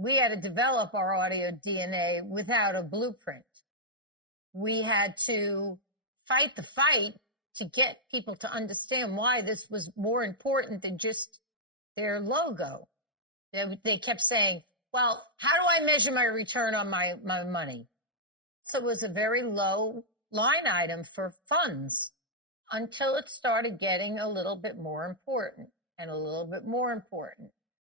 we had to develop our audio DNA without a blueprint. We had to fight the fight to get people to understand why this was more important than just their logo. They kept saying, well, how do I measure my return on my money? So it was a very low line item for funds until it started getting a little bit more important and a little bit more important.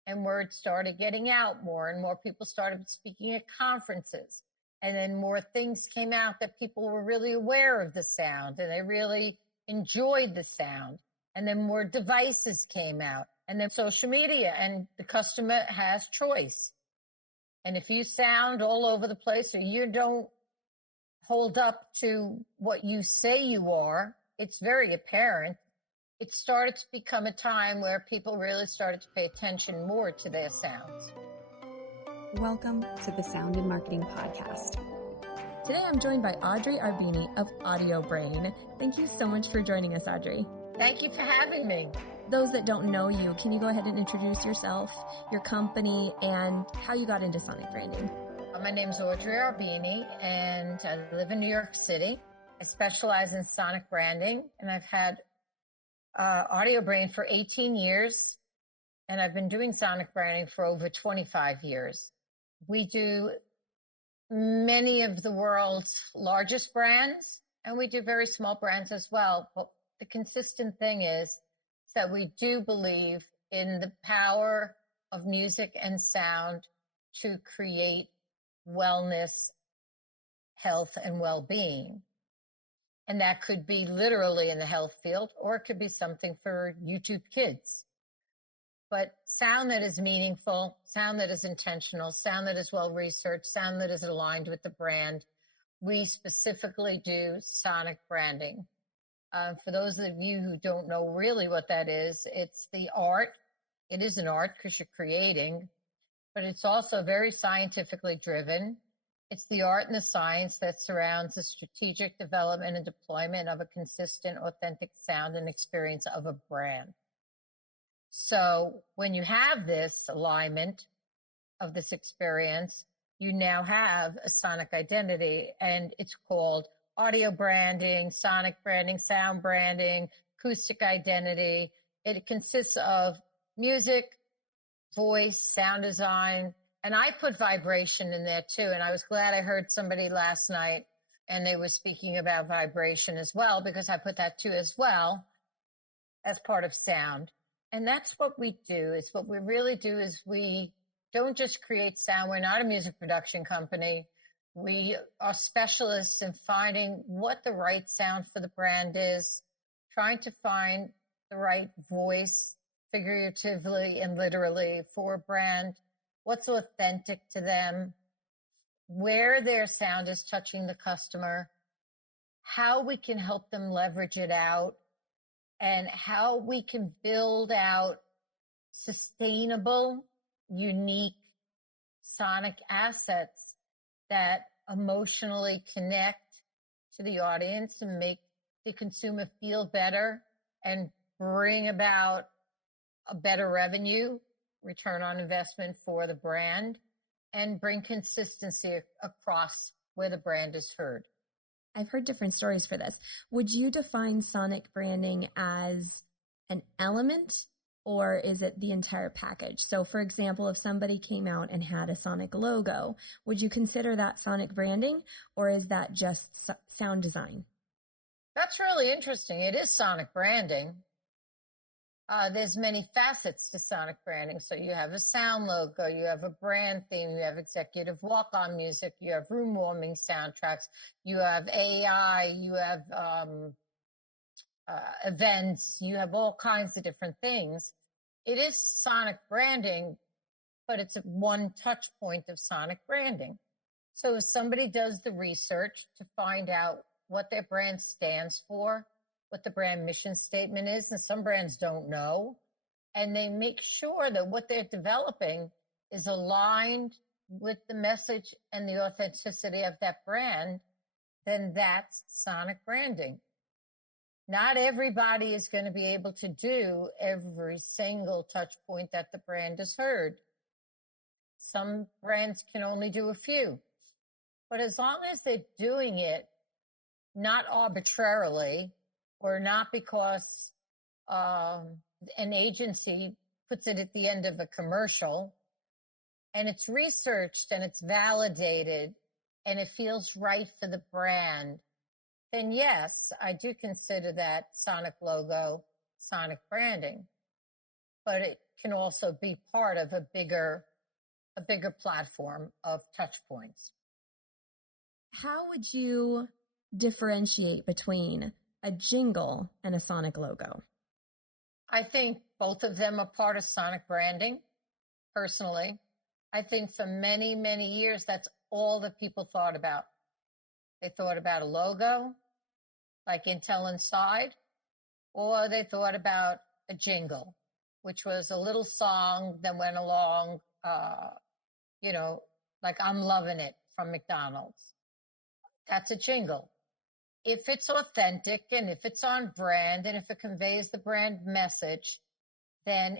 And word started getting out more and more people started speaking at conferences. And then more things came out that people were really aware of the sound and they really enjoyed the sound. And then more devices came out and then social media, and the customer has choice. And if you sound all over the place or you don't hold up to what you say you are, it's very apparent. It started to become a time where people really started to pay attention more to their sounds. Welcome to the Sound and Marketing Podcast. Today I'm joined by Audrey Arbeeny of Audiobrain. Thank you so much for joining us, Audrey. Thank you for having me. Those that don't know you, can you go ahead and introduce yourself, your company, and how you got into sonic branding? My name's Audrey Arbeeny, and I live in New York City. I specialize in sonic branding, and I've had Audiobrain for 18 years, and I've been doing sonic branding for over 25 years. We do many of the world's largest brands, and we do very small brands as well. But the consistent thing is that we do believe in the power of music and sound to create wellness, health, and well-being. And that could be literally in the health field, or it could be something for YouTube kids. But sound that is meaningful, sound that is intentional, sound that is well-researched, sound that is aligned with the brand. We specifically do sonic branding. For those of you who don't know really what that is, it's the art. It is an art because you're creating, but it's also very scientifically driven. It's the art and the science that surrounds the strategic development and deployment of a consistent, authentic sound and experience of a brand. So when you have this alignment of this experience, you now have a sonic identity, and it's called audio branding, sonic branding, sound branding, acoustic identity. It consists of music, voice, sound design, and I put vibration in there too. And I was glad I heard somebody last night and they were speaking about vibration as well, because I put that too as well as part of sound. And that's what we do. Is what we really do is we don't just create sound. We're not a music production company. We are specialists in finding what the right sound for the brand is, trying to find the right voice, figuratively and literally, for a brand, what's authentic to them, where their sound is touching the customer, how we can help them leverage it out, and how we can build out sustainable, unique sonic assets that emotionally connect to the audience and make the consumer feel better and bring about a better revenue, return on investment for the brand, and bring consistency across where the brand is heard. I've heard different stories for this. Would you define sonic branding as an element, or is it the entire package? So, for example, if somebody came out and had a sonic logo, would you consider that sonic branding, or is that just sound design? That's really interesting. It is sonic branding. There's many facets to sonic branding. So you have a sound logo, you have a brand theme, you have executive walk-on music, you have room warming soundtracks, you have AI, you have events, you have all kinds of different things. It is sonic branding, but it's one touch point of sonic branding. So if somebody does the research to find out what their brand stands for, what the brand mission statement is, and some brands don't know, and they make sure that what they're developing is aligned with the message and the authenticity of that brand, then that's sonic branding. Not everybody is going to be able to do every single touch point that the brand has heard. Some brands can only do a few. But as long as they're doing it not arbitrarily or not because an agency puts it at the end of a commercial, and it's researched and it's validated and it feels right for the brand, then yes, I do consider that sonic logo, sonic branding. But it can also be part of a bigger platform of touch points. How would you differentiate between a jingle and a sonic logo? I think both of them are part of sonic branding, personally. I think for many, many years, that's all that people thought about. They thought about a logo, like Intel Inside, or they thought about a jingle, which was a little song that went along, like I'm Loving It from McDonald's. That's a jingle. If it's authentic and if it's on brand and if it conveys the brand message, then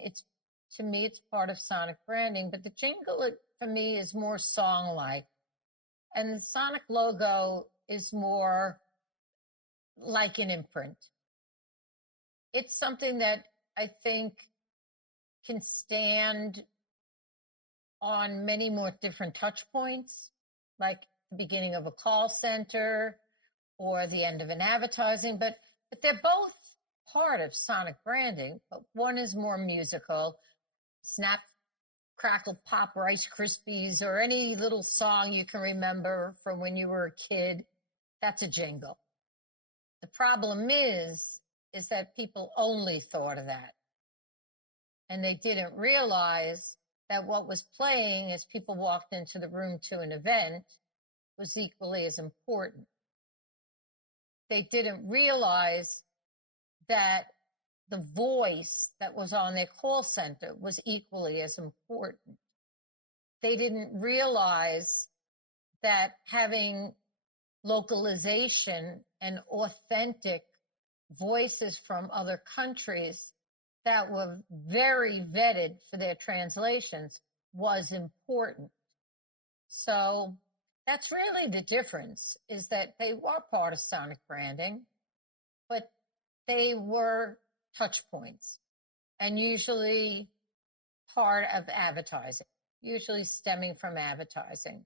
to me, it's part of sonic branding. But the jingle, for me, is more song-like. And the sonic logo is more like an imprint. It's something that I think can stand on many more different touch points, like the beginning of a call center or the end of an advertising, but they're both part of sonic branding, but one is more musical. Snap, Crackle, Pop, Rice Krispies, or any little song you can remember from when you were a kid, that's a jingle. The problem is that people only thought of that. And they didn't realize that what was playing as people walked into the room to an event was equally as important. They didn't realize that the voice that was on their call center was equally as important. They didn't realize that having localization and authentic voices from other countries that were very vetted for their translations was important. So that's really the difference, is that they were part of sonic branding, but they were touch points and usually part of advertising, usually stemming from advertising,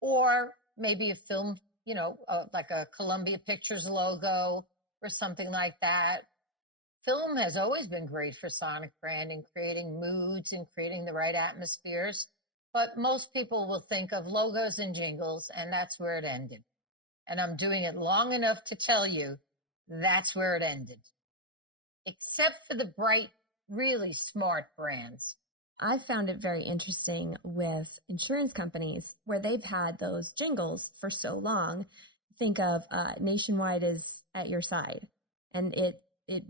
or maybe a film, like a Columbia Pictures logo or something like that. Film has always been great for sonic branding, creating moods and creating the right atmospheres. But most people will think of logos and jingles, and that's where it ended. And I'm doing it long enough to tell you that's where it ended. Except for the bright, really smart brands. I found it very interesting with insurance companies where they've had those jingles for so long. Think of Nationwide is at your side. And it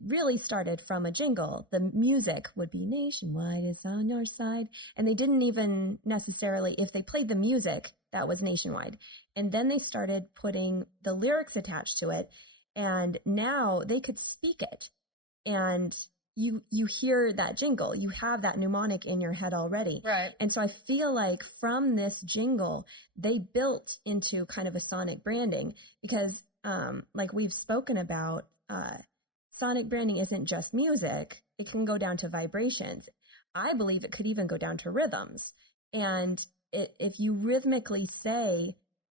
really started from a jingle. The music would be Nationwide is on your side. And they didn't even necessarily, if they played the music, that was Nationwide. And then they started putting the lyrics attached to it. And now they could speak it. And you hear that jingle. You have that mnemonic in your head already. Right. And so I feel like from this jingle, they built into kind of a sonic branding because like we've spoken about, sonic branding isn't just music. It can go down to vibrations. I believe it could even go down to rhythms. And if you rhythmically say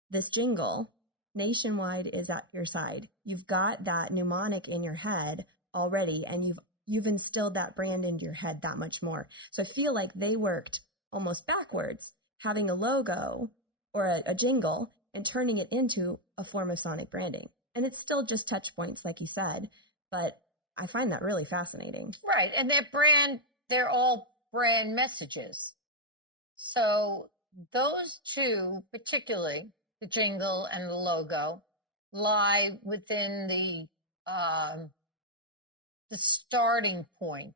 this jingle, Nationwide is at your side, you've got that mnemonic in your head already, and you've instilled that brand into your head that much more. So I feel like they worked almost backwards, having a logo or a jingle and turning it into a form of sonic branding. And it's still just touch points, like you said, but I find that really fascinating. Right. And they're all brand messages. So those two, particularly the jingle and the logo, lie within the starting point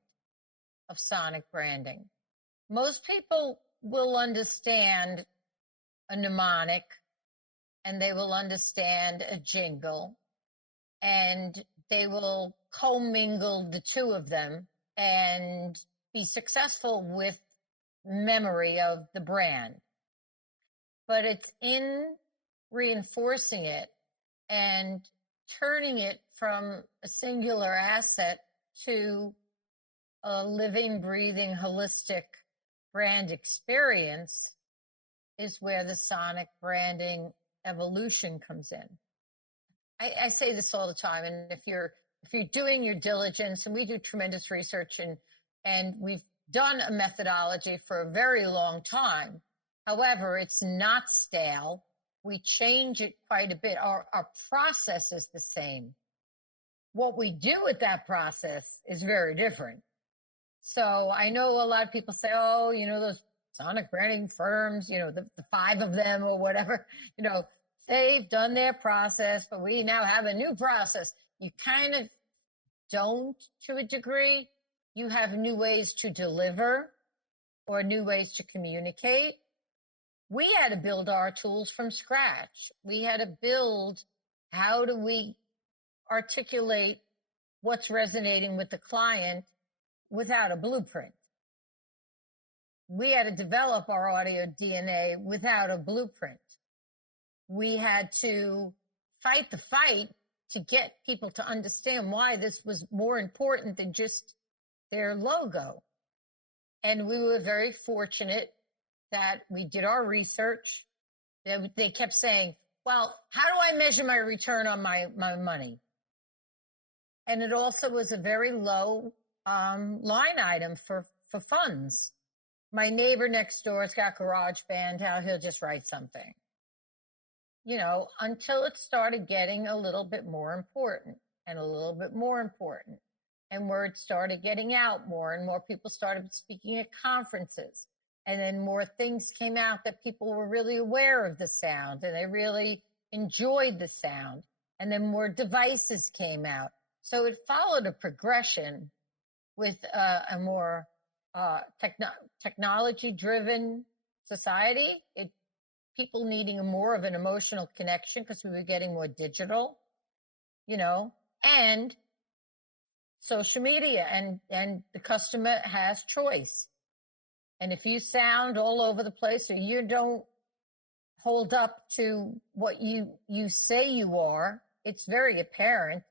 of sonic branding. Most people will understand a mnemonic and they will understand a jingle, and they will commingle the two of them and be successful with memory of the brand. But it's in reinforcing it and turning it from a singular asset to a living, breathing, holistic brand experience is where the sonic branding evolution comes in. I say this all the time, and if you're doing your diligence, and we do tremendous research, and we've done a methodology for a very long time. However, it's not stale. We change it quite a bit. Our process is the same. What we do with that process is very different. So I know a lot of people say, oh, you know, those sonic branding firms, you know, the 5 of them or whatever, you know, they've done their process, but we now have a new process. You kind of don't, to a degree. You have new ways to deliver or new ways to communicate. We had to build our tools from scratch. We had to build, how do we articulate what's resonating with the client without a blueprint? We had to develop our audio DNA without a blueprint. We had to fight the fight to get people to understand why this was more important than just their logo. And we were very fortunate that we did our research. They kept saying, well, how do I measure my return on my money? And it also was a very low line item for funds. My neighbor next door's got GarageBand, how he'll just write something. You know, until it started getting a little bit more important and a little bit more important. And word started getting out more and more people started speaking at conferences. And then more things came out that people were really aware of the sound and they really enjoyed the sound. And then more devices came out. So it followed a progression with a more technology-driven society. People needing more of an emotional connection because we were getting more digital, you know, and social media, and the customer has choice. And if you sound all over the place or you don't hold up to what you say you are, it's very apparent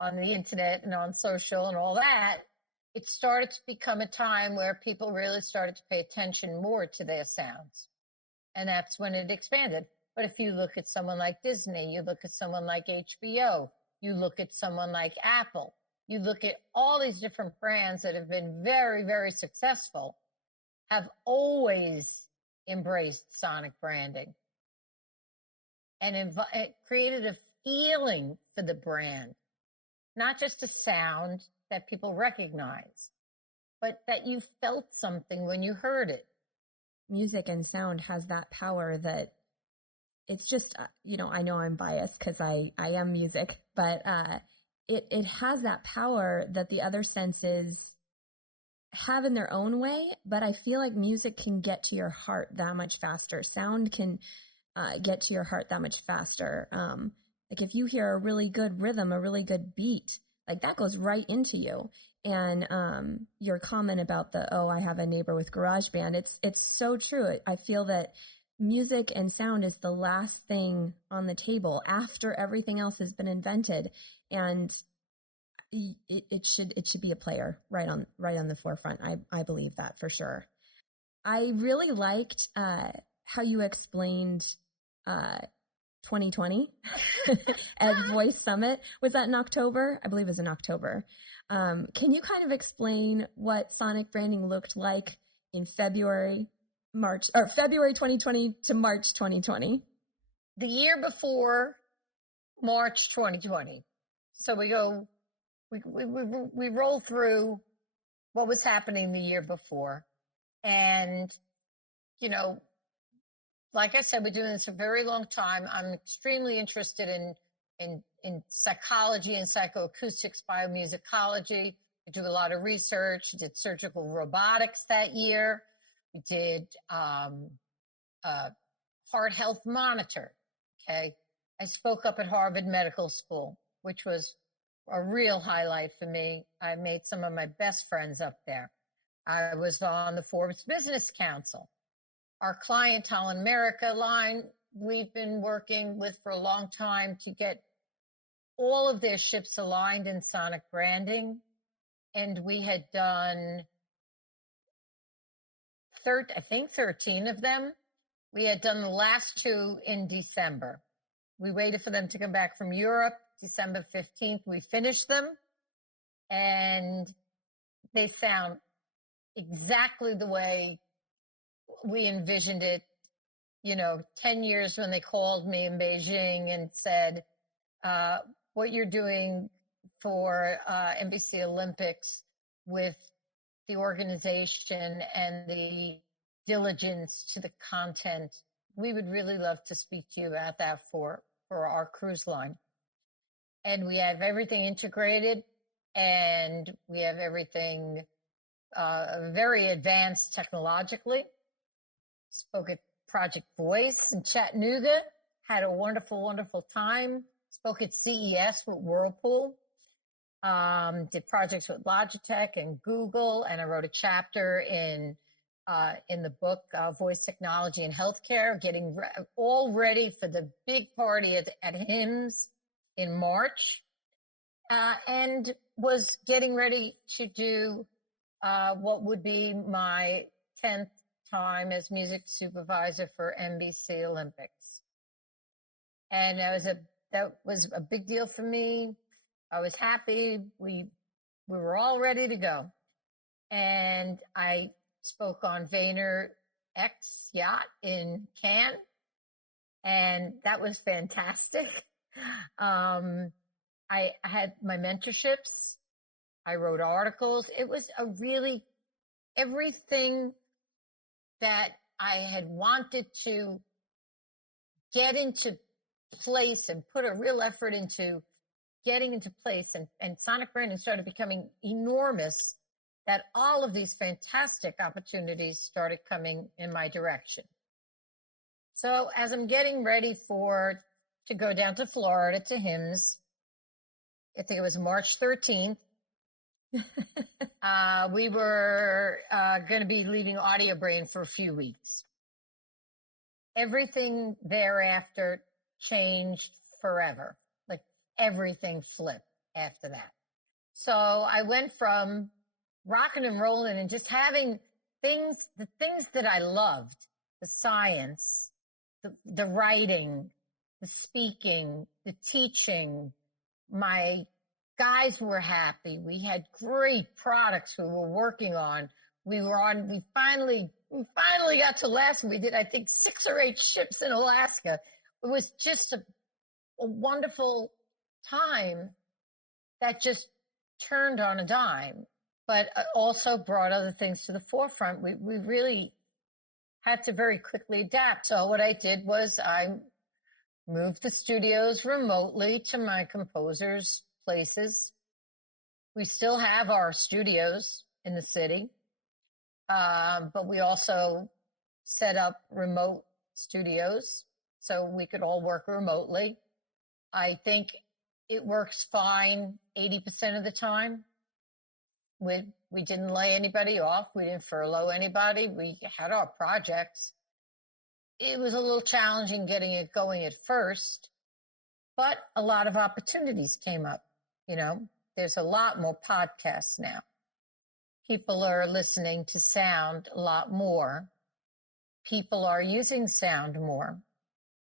on the internet and on social and all that. It started to become a time where people really started to pay attention more to their sounds. And that's when it expanded. But if you look at someone like Disney, you look at someone like HBO, you look at someone like Apple, you look at all these different brands that have been very, very successful, have always embraced sonic branding. And it created a feeling for the brand, not just a sound that people recognize, but that you felt something when you heard it. Music and sound has that power that it's just, you know, I know I'm biased because I am music, but it has that power that the other senses have in their own way. But I feel like music can get to your heart that much faster. Sound can get to your heart that much faster. Like if you hear a really good rhythm, a really good beat, like that goes right into you. And your comment about I have a neighbor with GarageBand, it's so true. I feel that music and sound is the last thing on the table after everything else has been invented, and it should be a player right on the forefront. I believe that for sure. I really liked how you explained 2020 at Voice Summit. Was that in October? I believe it was in October. Can you kind of explain what sonic branding looked like in February 2020 to March 2020? The year before March 2020. So we roll through what was happening the year before. And, you know, like I said, we're doing this a very long time. I'm extremely interested in psychology and psychoacoustics, biomusicology. We do a lot of research. We did surgical robotics that year. We did heart health monitor. Okay. I spoke up at Harvard Medical School, which was a real highlight for me. I made some of my best friends up there. I was on the Forbes Business Council. Our Clientele in America line, we've been working with for a long time to get all of their ships aligned in sonic branding. And we had done, I think 13 of them. We had done the last 2 in December. We waited for them to come back from Europe, December 15th. We finished them, and they sound exactly the way we envisioned it, 10 years when they called me in Beijing and said, what you're doing for NBC Olympics with the organization and the diligence to the content, we would really love to speak to you about that for our cruise line. And we have everything integrated, and we have everything very advanced technologically. Spoke at Project Voice in Chattanooga, had a wonderful, wonderful time. Spoke at CES with Whirlpool. Did projects with Logitech and Google, and I wrote a chapter in the book, Voice Technology in Healthcare, getting all ready for the big party at HIMSS in March, and was getting ready to do what would be my 10th time as music supervisor for NBC Olympics. And that was a big deal for me. I was happy. We were all ready to go. And I spoke on Vayner X Yacht in Cannes, and that was fantastic. I had my mentorships. I wrote articles. It was everything that I had wanted to get into place and put a real effort into getting into place, and sonic branding started becoming enormous, that all of these fantastic opportunities started coming in my direction. So as I'm getting ready to go down to Florida to HIMSS, I think it was March 13th, we were going to be leaving Audiobrain for a few weeks. Everything thereafter changed forever. Like everything flipped after that. So I went from rocking and rolling and just having the things that I loved, the science, the writing, the speaking, the teaching. My guys were happy. We had great products we were working on. We finally got to Alaska. We did, I think, 6 or 8 ships in Alaska. It was just a wonderful time that just turned on a dime, but also brought other things to the forefront. We really had to very quickly adapt. So what I did was I moved the studios remotely to my composers' places. We still have our studios in the city, but we also set up remote studios so we could all work remotely. I think it works fine 80% of the time. We didn't lay anybody off. We didn't furlough anybody. We had our projects. It was a little challenging getting it going at first, but a lot of opportunities came up. There's a lot more podcasts now. People are listening to sound a lot more. People are using sound more.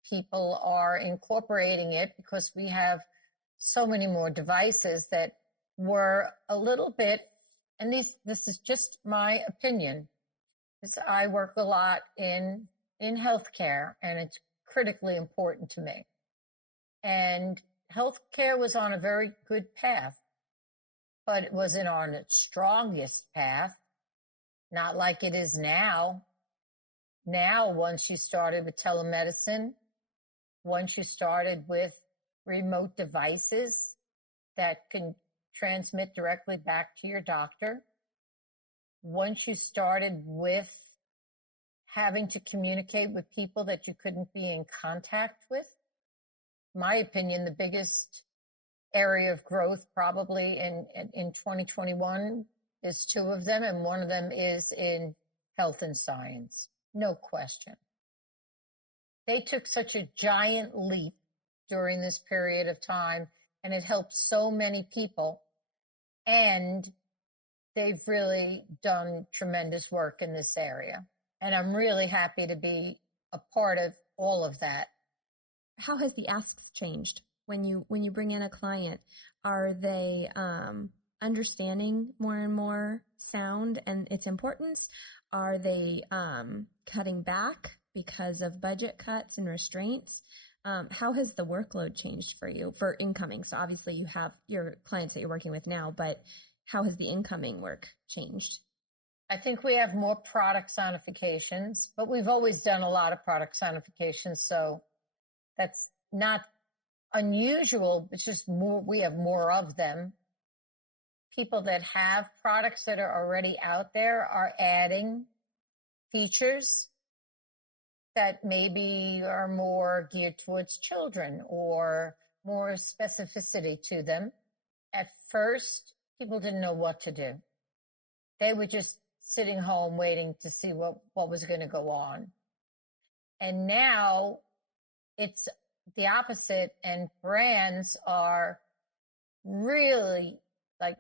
People are incorporating it because we have so many more devices that were a little bit, and this is just my opinion, because I work a lot in healthcare, and it's critically important to me. And healthcare was on a very good path, but it wasn't on its strongest path, not like it is now. Now, once you started with telemedicine, once you started with remote devices that can transmit directly back to your doctor, once you started with having to communicate with people that you couldn't be in contact with, my opinion, the biggest area of growth probably in 2021 There's two of them, and one of them is in health and science. No question. They took such a giant leap during this period of time, and it helped so many people. And they've really done tremendous work in this area. And I'm really happy to be a part of all of that. How has the asks changed when you bring in a client? Are they understanding more and more sound and its importance? Are they cutting back because of budget cuts and restraints? How has the workload changed for you for incoming? So obviously you have your clients that you're working with now, but how has the incoming work changed? I think we have more product sonifications, but we've always done a lot of product sonifications. So that's not unusual. It's just more, we have more of them. People that have products that are already out there are adding features that maybe are more geared towards children or more specificity to them. At first, people didn't know what to do. They were just sitting home waiting to see what was going to go on. And now it's the opposite, and brands are really like,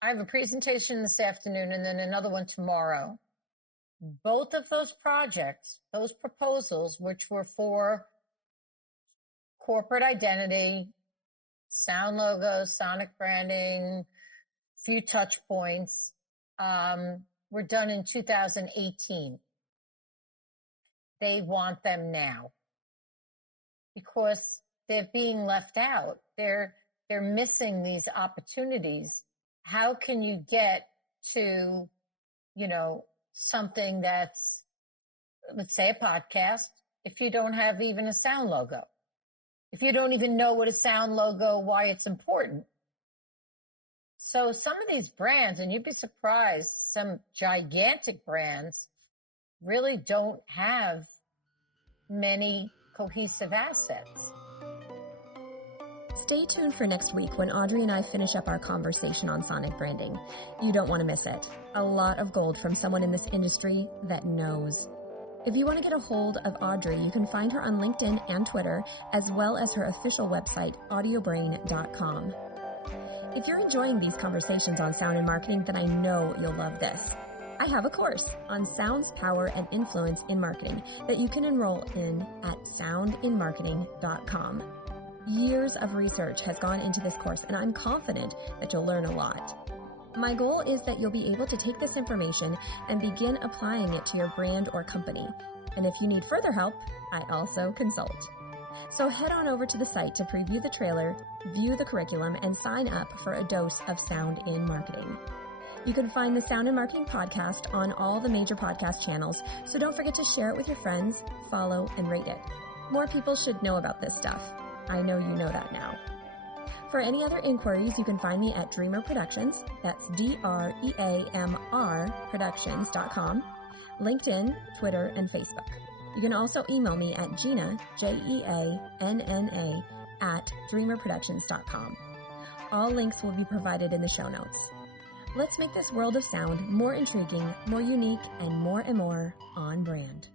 I have a presentation this afternoon and then another one tomorrow. Both of those projects, those proposals, which were for corporate identity, sound logos, sonic branding, few touch points, were done in 2018. They want them now because they're being left out. They're missing these opportunities. How can you get to, something that's, let's say, a podcast, if you don't have even a sound logo? If you don't even know what a sound logo, why it's important? So some of these brands, and you'd be surprised, some gigantic brands really don't have many cohesive assets. Stay tuned for next week when Audrey and I finish up our conversation on sonic branding. You don't want to miss it. A lot of gold from someone in this industry that knows. If you want to get a hold of Audrey, you can find her on LinkedIn and Twitter, as well as her official website, audiobrain.com. If you're enjoying these conversations on sound and marketing, then I know you'll love this. I have a course on sounds, power, and influence in marketing that you can enroll in at soundinmarketing.com. Years of research has gone into this course, and I'm confident that you'll learn a lot. My goal is that you'll be able to take this information and begin applying it to your brand or company. And if you need further help, I also consult. So head on over to the site to preview the trailer, view the curriculum, and sign up for a dose of sound in marketing. You can find the Sound in Marketing podcast on all the major podcast channels, so don't forget to share it with your friends, follow, and rate it. More people should know about this stuff. I know you know that now. For any other inquiries, you can find me at Dreamr Productions, that's DREAMR Productions.com, LinkedIn, Twitter, and Facebook. You can also email me at Jeanna, JEANNA, at DreamrProductions.com. All links will be provided in the show notes. Let's make this world of sound more intriguing, more unique, and more on brand.